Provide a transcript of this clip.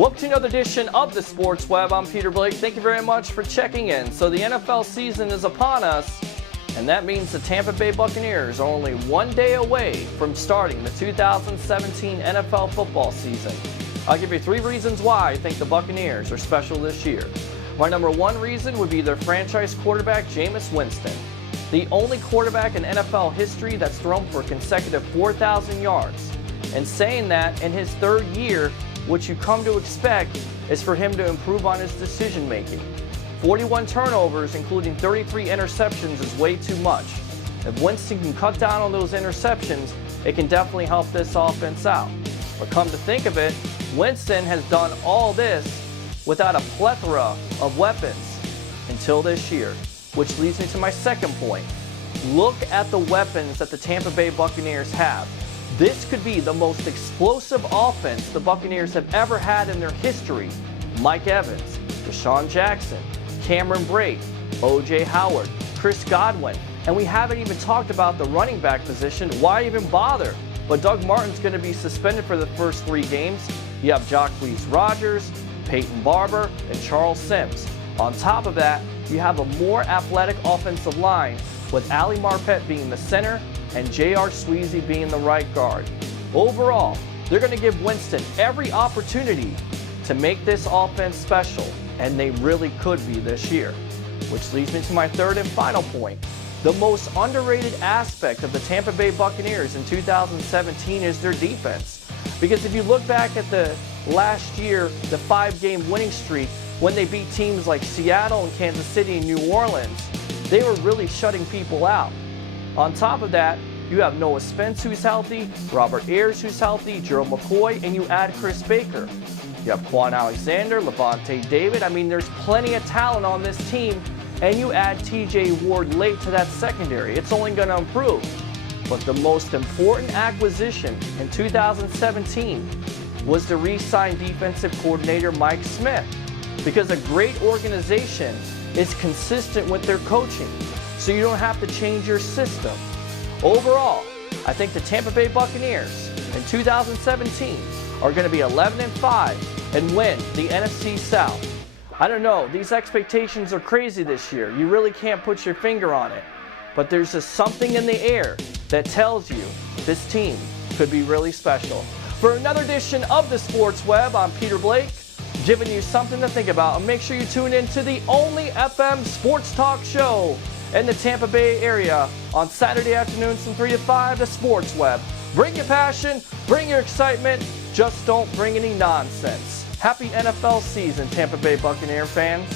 Welcome to another edition of the Sports Web. I'm Peter Blake. Thank you very much for checking in. So the NFL season is upon us, and that means the Tampa Bay Buccaneers are only 1 day away from starting the 2017 NFL football season. I'll give you 3 reasons why I think the Buccaneers are special this year. My number 1 reason would be their franchise quarterback, Jameis Winston. The only quarterback in NFL history that's thrown for a consecutive 4,000 yards. And saying that in his 3rd year, what you come to expect is for him to improve on his decision making. 41 turnovers, including 33 interceptions, is way too much. If Winston can cut down on those interceptions, it can definitely help this offense out. But come to think of it, Winston has done all this without a plethora of weapons until this year, which leads me to my second point. Look at the weapons that the Tampa Bay Buccaneers have. This could be the most explosive offense the Buccaneers have ever had in their history. Mike Evans, Deshaun Jackson, Cameron Brate, O.J. Howard, Chris Godwin, and we haven't even talked about the running back position. Why even bother? But Doug Martin's going to be suspended for the first 3 games. You have Jacquizz Rodgers, Peyton Barber, and Charles Sims. On top of that, you have a more athletic offensive line with Ali Marpet being the center and J.R. Sweezy being the right guard. Overall, they're going to give Winston every opportunity to make this offense special, and they really could be this year. Which leads me to my 3rd and final point. The most underrated aspect of the Tampa Bay Buccaneers in 2017 is their defense. Because if you look back at the last year, the 5-game winning streak, when they beat teams like Seattle and Kansas City and New Orleans, they were really shutting people out. On top of that, you have Noah Spence who's healthy, Robert Ayers who's healthy, Gerald McCoy, and you add Chris Baker. You have Quan Alexander, Levante David. I mean, there's plenty of talent on this team, and you add T.J. Ward late to that secondary. It's only going to improve. But the most important acquisition in 2017 was the re-signed defensive coordinator Mike Smith, because a great organization is consistent with their coaching, so you don't have to change your system. Overall, I think the Tampa Bay Buccaneers in 2017 are going to be 11-5 and win the NFC South. I don't know, these expectations are crazy this year. You really can't put your finger on it. But there's just something in the air that tells you this team could be really special. For another edition of the Sports Web, I'm Peter Blake, giving you something to think about. And make sure you tune in to the only FM sports talk show in the Tampa Bay area on Saturday afternoons from 3 to 5, the Sports Web. Bring your passion, bring your excitement, just don't bring any nonsense. Happy NFL season, Tampa Bay Buccaneer fans.